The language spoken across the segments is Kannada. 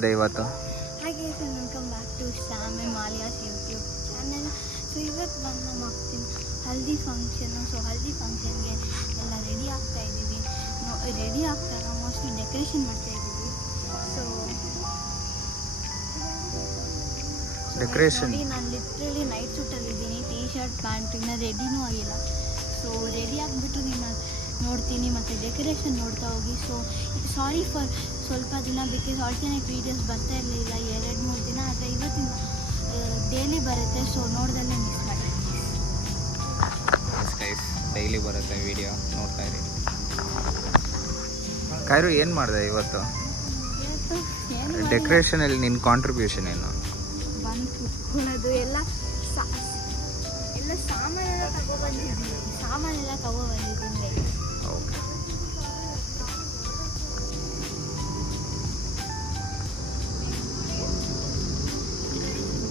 ಇದೆ ಇವತ್ತು. ಹಾಗೆ welcome back to Sam M alias YouTube channel. So ಇವತ್ತು ಬಂದು ನಮ್ಮ ಅಕ್ಕನ ಹಲ್ದಿ ಫಂಕ್ಷನ್ನು. ಸೊ ಹಲ್ದಿ ಫಂಕ್ಷನ್ಗೆ ಎಲ್ಲ ರೆಡಿ ಆಗ್ತಾ ಇದ್ದೀವಿ. ರೆಡಿ ಆಗ್ತಾಗ ಮೋಸ್ಟ್ಲಿ ಡೆಕೋರೇಷನ್ ಮಾಡ್ತಾ ಇದ್ದೀವಿ. ಸೊ ಡೆಕೋರೇಷನ್ ನಾನು ಲಿಟ್ರಲಿ ನೈಟ್ ಸೂಟಲ್ಲಿದ್ದೀನಿ, ಟೀ ಶರ್ಟ್ ಪ್ಯಾಂಟ್, ಇನ್ನೂ ರೆಡಿನೂ ಆಗಿಲ್ಲ. ಸೊ ರೆಡಿ ಆಗಿಬಿಟ್ಟು ನಿಮ್ಮ ನೋಡ್ತೀನಿ ಮತ್ತು ಡೆಕೋರೇಷನ್ ನೋಡ್ತಾ ಹೋಗಿ. ಸೊ ಸಾರಿ ಫಾರ್ ಸ್ವಲ್ಪ ದಿನ, ಬಿಕಾಸ್ ಆಲ್ಟರ್ನೇಟ್ ವೀಡಿಯೋಸ್ ಬರ್ತಾ ಇರಲಿಲ್ಲ 2-3 ದಿನ. ಆದರೆ ಇವತ್ತಿನ ಡೈಲಿ ಬರುತ್ತೆ. ಸೊ ನೋಡ್ದಲ್ಲೇ ಮಿಸ್ ಮಾಡಿ. ಡೈಲಿ ಬರುತ್ತೆ ವಿಡಿಯೋ, ನೋಡ್ತಾ ಇರಿ. ಕೈರು ಏನು ಮಾಡಿದೆ ಇವತ್ತು ಡೆಕೋರೇಷನಲ್ಲಿ? ನಿನ್ನ ಕಾಂಟ್ರಿಬ್ಯೂಷನ್ ಏನು? ಬಂದು ಕುತ್ಕೊಳ್ಳೋದು, ಎಲ್ಲ ಸಾಮಾನೆಲ್ಲ ತಗೊಬಂದಿದ್ದೀನಿ. ಓಕೆ.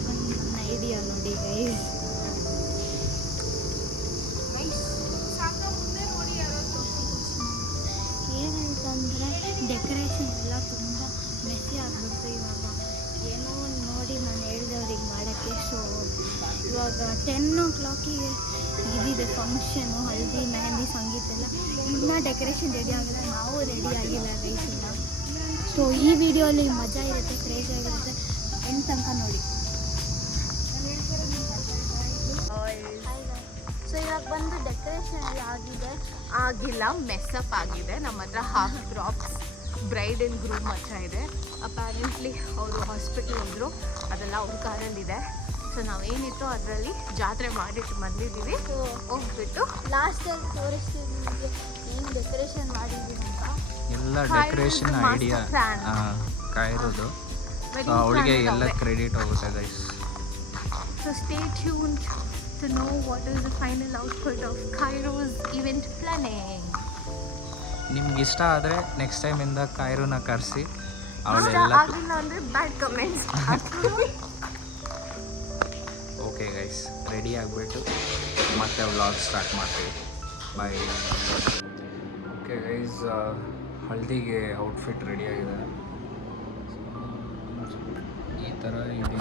ನನ್ನ ಐಡಿಯಾ ನೋಡಿ ಗೈಸ್. ಏನಂತಂದರೆ ಡೆಕೋರೇಷನ್ ಎಲ್ಲ ತುಂಬ ಮೆಸ್ಸಿ ಆಗಿಬಿಡ್ತು ಇವಾಗ. ಏನೋ ನೋಡಿ ನಾನು ಹೇಳಿದವ್ರಿಗೆ ಮಾಡೋಕ್ಕೆ. ಸೊ ಇವಾಗ 10 o'clock ಇದಿದೆ ಫಂಕ್ಷನು, ಹಲ್ದಿ ಮೆಹಂದಿ ಸಂಗೀತ ಎಲ್ಲ. ಇನ್ನೂ ಡೆಕೋರೇಷನ್ ರೆಡಿ ಆಗಿಲ್ಲ, ನಾವು ರೆಡಿ ಆಗಿಲ್ಲ ಗೈಸ್ ಇಲ್ಲ. ಸೊ ಈ ವಿಡಿಯೋಲಿ ಮಜಾ ಇರುತ್ತೆ, ಕ್ರೇಜ್ ಆಗಿರುತ್ತೆ, ಎಂಟು ತನಕ ನೋಡಿ. ಸೊ ಇವಾಗ ಬಂದು ಡೆಕೋರೇಷನ್ ಎಲ್ಲ ಆಗಿಲ್ಲ, ಮೆಸ್ಸಪ್ ಆಗಿದೆ. ನಮ್ಮ ಹತ್ರ half drops bride and groom ಹತ್ರ ಇದೆ. ಅಪ್ಯಾರೆಂಟ್ಲಿ ಅವರು ಹಾಸ್ಪಿಟಲ್ ಹೋದರು, ಅದೆಲ್ಲ ಅವ್ರ ಕಾರಲ್ಲಿದೆ. ಸೊ ನಾವೇನಿತ್ತು ಅದರಲ್ಲಿ ಜಾತ್ರೆ ಮಾಡಿಟ್ಟು ಬಂದಿದ್ದೀವಿ. ಸೊ ಹೋಗ್ಬಿಟ್ಟು ಲಾಸ್ಟಲ್ಲಿ ತೋರಿಸ್ತೀವಿ ನಿಮಗೆ ಏನು ಡೆಕೋರೇಷನ್ ಮಾಡಿದ್ದೀವಿ ಅಂತ. ಎಲ್ಲ ಡೆಕೋರೇಷನ್ ಐಡಿಯಾ ಕಾಯಿರೋದು, ಅವಳಿಗೆ ಎಲ್ಲ ಕ್ರೆಡಿಟ್ ಹೋಗುತ್ತೆ guys. So stay tuned to know what is the final output of Kairo's event planning. ನಿಮ್ಗೆ ಇಷ್ಟ ಆದರೆ ನೆಕ್ಸ್ಟ್ ಟೈಮಿಂದ ಕೈರುನ ಕರೆಸಿ ಅವಳೆಲ್ಲ ಆಗಿಲ್ಲ ಅಂದರೆ bad comments. Okay guys, ready ಆಗಿಬಿಟ್ಟು ಮತ್ತೆ ವ್ಲಾಗ್ ಸ್ಟಾರ್ಟ್ ಮಾಡ್ತೀವಿ. ಬಾಯ್. ಓಕೆ ಗೈಸ್, ಹಲ್ದಿಗೆ ಔಟ್ಫಿಟ್ ರೆಡಿ ಆಗಿದೆ. ಈ ಥರ ಇದೆ.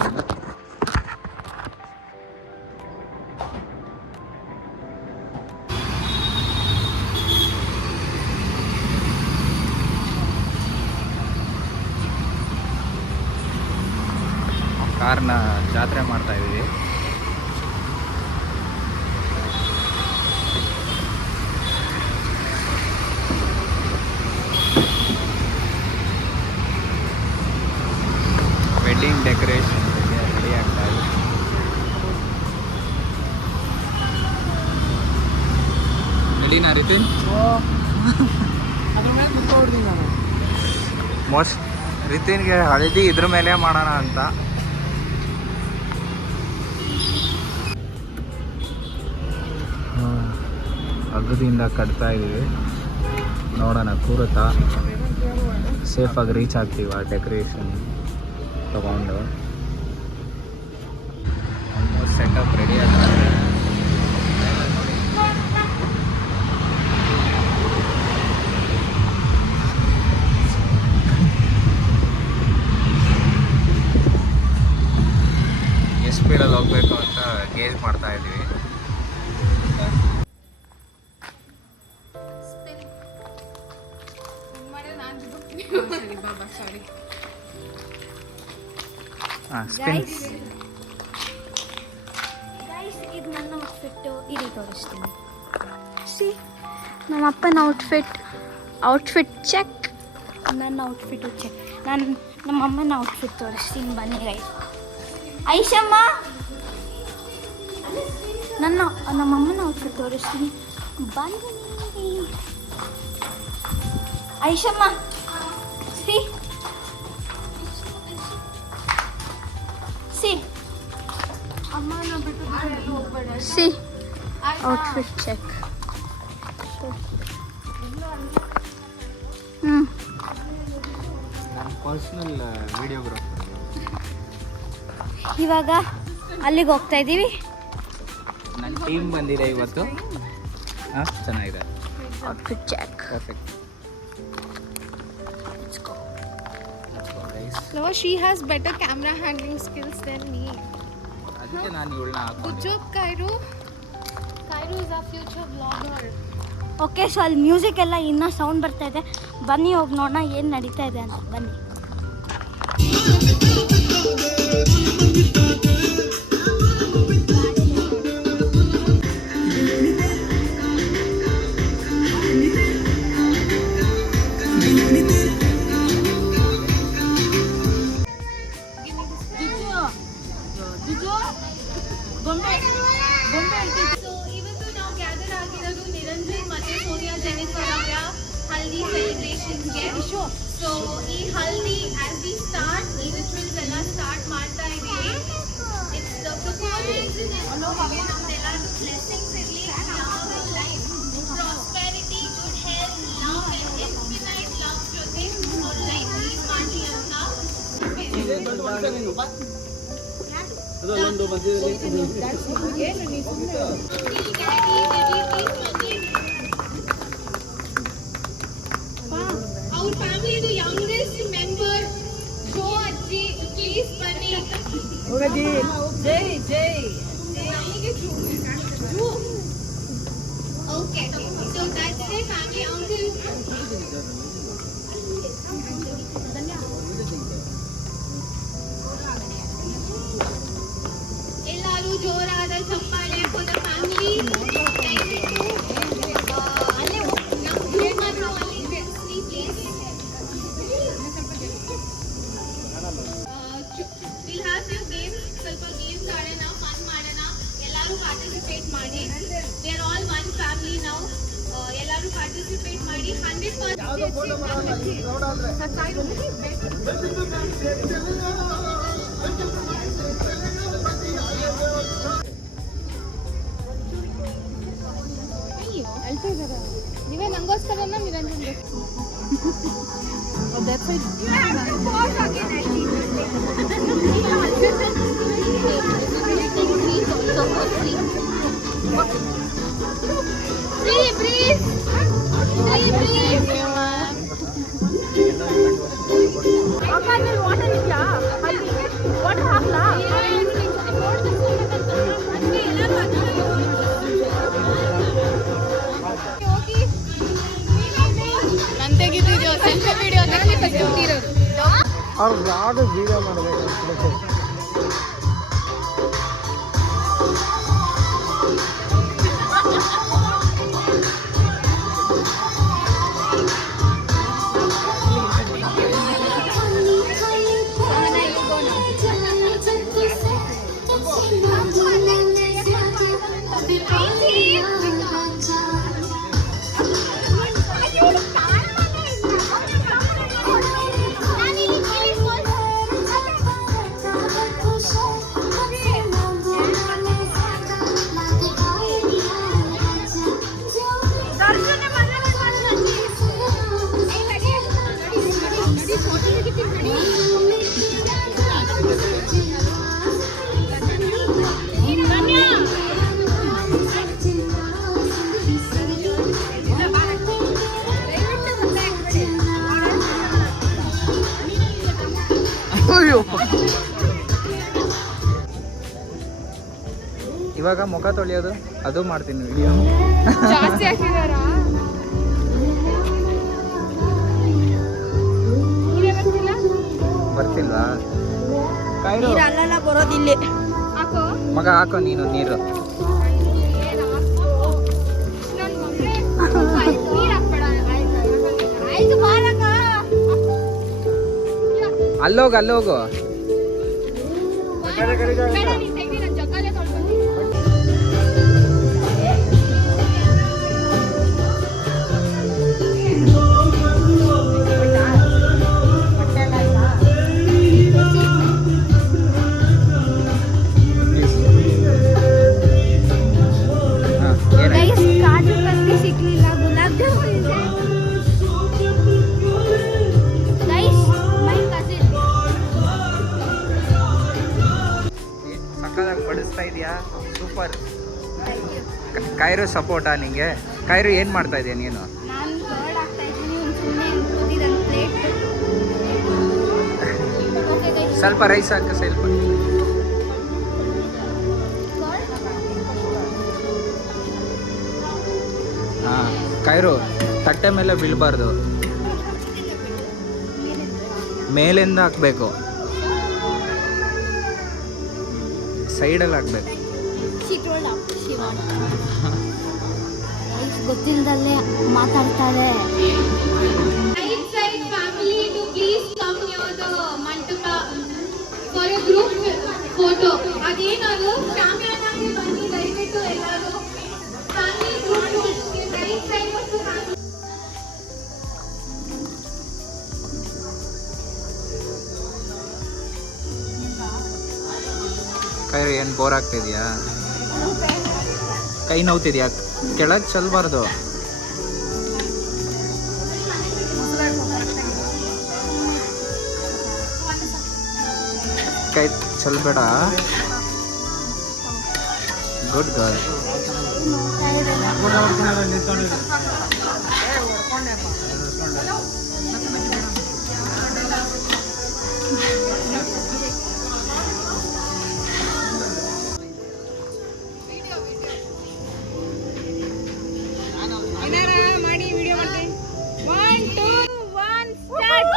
ಕಾರ್ನ ಜಾತ್ರೆ ಮಾಡ್ತಾ ಇದ್ದೀವಿ. ವೆಡ್ಡಿಂಗ್ ಡೆಕೋರೇಷನ್ ರೆಡಿ ಆಗ್ತಾ ಇದೆ. ರೆಡಿನಾ ರಿತಿನ್? ಮೋಸ್ಟ್ ರಿತಿನ್ಗೆ ಹಳದಿ ಇದ್ರ ಮೇಲೆ ಮಾಡೋಣ ಅಂತ. ಹಗ್ಗದಿಂದ ಕಟ್ತಾ ಇದ್ದೀವಿ, ನೋಡೋಣ ಕೂರುತ್ತಾ. ಸೇಫಾಗಿ ರೀಚ್ ಆಗ್ತೀವಿ ಆ ಡೆಕೋರೇಷನ್ ತಗೊಂಡು. ಆಲ್ಮೋಸ್ಟ್ ಸೆಟಪ್ ರೆಡಿ ಆಗ್ತದೆ. ಎಷ್ಟು ಸ್ಪೀಡಲ್ಲಿ ಹೋಗ್ಬೇಕು ಅಂತ ಗೇಜ್ ಮಾಡ್ತಾ ಇದ್ದೀವಿ. ಗೈಸ್ ಇದು ನನ್ನ ಔಟ್ಫಿಟ್ಟು, ಇಲ್ಲಿ ತೋರಿಸ್ತೀನಿ. ಸಿ ನಮ್ಮ ಅಪ್ಪನ ಔಟ್ಫಿಟ್ ಚೆಕ್, ನನ್ನ ಔಟ್ಫಿಟ್ಟು ಚೆಕ್. ನಾನು ನಮ್ಮ ಅಮ್ಮನ ಔಟ್ಫಿಟ್ ತೋರಿಸ್ತೀನಿ ಬನ್ನಿ ಗೈಸ್. ಐಶಮ್ಮ, ನಮ್ಮ ಅಮ್ಮನ ಔಟ್ಫಿಟ್ ತೋರಿಸ್ತೀನಿ ಬನ್ನಿ. ಐಶಮ್ಮ ಸಿ ಸಿ ಔಟ್ಫಿಟ್ ಚೆಕ್. Personal videographer. ಇವಾಗ ಅಲ್ಲಿಗೆ ಹೋಗ್ತಾ ಇದ್ದೀವಿ. ನನ್ನ ಟೀಮ್ ಬಂದಿದೆ ಇವತ್ತು. ಚೆನ್ನಾಗಿದೆ. Outfit check. Perfect. Let's go guys. No, she has better camera handling skills than me. ಅದಕ್ಕೆ ನಾನು ಇವಳನ್ನ Good job, Kairu. Kairu is our future vlogger. Okay, so ಅಲ್ಲಿ ಮ್ಯೂಸಿಕ್ ಎಲ್ಲ ಇನ್ನೂ ಸೌಂಡ್ ಬರ್ತಾ ಇದೆ. ಬನ್ನಿ ಹೋಗಿ ನೋಡೋಣ ಏನು ನಡೀತಾ ಇದೆ ಅಂತ. ಬನ್ನಿ. So ಇವತ್ತು ನಾವು ಗ್ಯಾದರ್ ಆಗಿರೋದು ನಿರಂಜನ್ ಮತ್ತೆ ಸೋನಿಯಾ ಜೆನಿಫರ್ ಅವರ ಹಲ್ದಿ ಸೆಲೆಬ್ರೇಷನ್ಗೆ. ಸೊ ಈ ಹಲ್ದಿ ಆಸ್ ವಿ ಸ್ಟಾರ್ಟ್ ಈ ರಿಚುವಲ್ಸ್ ಎಲ್ಲ ಸ್ಟಾರ್ಟ್ ಮಾಡ್ತಾ ಇದ್ದೀವಿ. It's the core reason is ನಮ್ದೆಲ್ಲರೂ ಬ್ಲೆಸ್ಸಿಂಗ್ಸ್ ಇರಲಿ, long life, prosperity, good health, love and infinite love ಜೊತೆ ಅವ್ರ ಲೈಫ್ ಲೀಡ್ ಮಾಡಲಿ ಅಂತ. Our family is the youngest member. So Aji, please bani. Okay. So that's the family uncle. ಎಲ್ಲರೂ ಜೋರಾದ ಚಪ್ಪಾಳೆ for the family. ಅಲ್ಲೇ ನಮ್ಮ ಗ್ರೂಪ್ ಮಾತ್ರ ಅಲ್ಲಿ ಇದೆ. Please. We'll have few games. ಸ್ವಲ್ಪ ಗೇಮ್ಸ್ ಆಡೋಣ, ಫನ್ ಮಾಡೋಣ. ಎಲ್ಲರೂ ಪಾರ್ಟಿಸಿಪೇಟ್ ಮಾಡಿ. We are all one family now. ಎಲ್ಲರೂ ಪಾರ್ಟಿಸಿಪೇಟ್ ಮಾಡಿ. 100% ನೀವೇ ನಂಗೋಸ್ಕರನ ನಿರಂಜನ್ ತೆಗಿತಿದ್ಯೋ ಸೆಲ್ಫಿ ವಿಡಿಯೋ ಅದರಲ್ಲಿ ಫಸ್ಟ್ ಹುಟ್ಟಿರೋದು ಅವ್ರು ಬ್ಲಾಗ್ ವಿಡಿಯೋ ಮಾಡಬೇಕು. ಇವಾಗ ಮುಖ ತೊಳೆಯೋದು ಅದು ಮಾಡ್ತೀನಿ ವಿಡಿಯೋ. ಜಾಸ್ತಿ ಹಾಕಿದಾರ ಬರ್ತಿಲ್ವಾ? ಅಲ್ಲೆಲ್ಲ ಬರೋದಿಲ್ಲ. ಹಾಕೋ ಮಗ ಹಾಕೋ ನೀನು ನೀರು. ಅಲ್ಲೋಗು ಕಾಜು ಕತ್ತಿ ಸಿಗ್ಲಿಲ್ಲ, ಗುಲಾಬ್ ಜಾಮೂನ್ ಇದೆ. ಸಕ್ಕದಾಗಿ ಬಡಿಸ್ತಾ ಇದೆಯಾ, ಸೂಪರ್. ಕೈರು ಸಪೋರ್ಟಾ ನಿಂಗೆ? ಕೈರು ಏನು ಮಾಡ್ತಾ ಇದೆಯಾ ನೀನು? ನಾನು ಬರ್ಡ್ ಆಗ್ತಾ ಇದ್ದೀನಿ, ಸುಮ್ಮನೆ ಕೂತಿದ್ದಾನೆ ಪ್ಲೇಟ್. ಸ್ವಲ್ಪ ರೈಸ್ ಹಾಕು ಸ್ವಲ್ಪ. ಹಾಂ ಕೈರು ತಟ್ಟೆ ಮೇಲೆ ಬೀಳಬಾರ್ದು, ಮೇಲಿಂದ ಹಾಕಬೇಕು, ಸೈಡಲ್ಲಿ ಹಾಕಬೇಕು. ಗೊತ್ತಿಲ್ಲದಲ್ಲೇ ಮಾತಾಡ್ತಾರೆ. ಫೋಟೋ ಅದೇನದು ಶಾಮಿಯಾನಾಗೆ ಬನ್ನಿ ದಯವಿಟ್ಟು ಎಲ್ಲರೂ ಫ್ಯಾಮಿಲಿ ಗ್ರೂಪ್ ರೈಟ್ ಸೈಡ್ ಮತ್ತು ಕೈ ಏನು ಬೋರ್ ಆಗ್ತಿದ್ಯಾ? ಕೈ ನೋವ್ತಿದ್ಯಾ? ಕೆಳಗೆ ಚೆಲ್ಲಬಾರ್ದು. ಕೈ ಚೆಲ್ಲಬೇಡ. Good girl. ಮಾಡಿ ವಿಡಿಯೋ ಮಾಡ್ತೀನಿ. 1 2 1 start.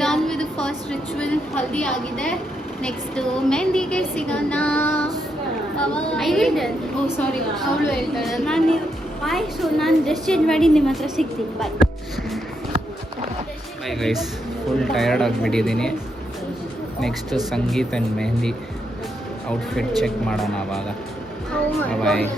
Done with first ritual. Haldi ಆಗಿದೆ. ನೆಕ್ಸ್ಟ್ ಮೆಹಂದಿಗೆ ಸಿಗೋಣ. ಓ ಸಾರಿ, ಅವಳು ಹೇಳ್ತಾಳೆ. ನಾನು ಡ್ರೆಸ್ ಚೇಂಜ್ ಮಾಡಿ ನಿಮ್ಮ ಹತ್ರ ಸಿಗ್ತೀನಿ. Bye. Bye guys, full tired ಆಗಿಬಿಟ್ಟಿದ್ದೀನಿ. Next sangeet and mehndi outfit check ಮಾಡೋಣ ಅವಾಗ. ಬಾಯ್.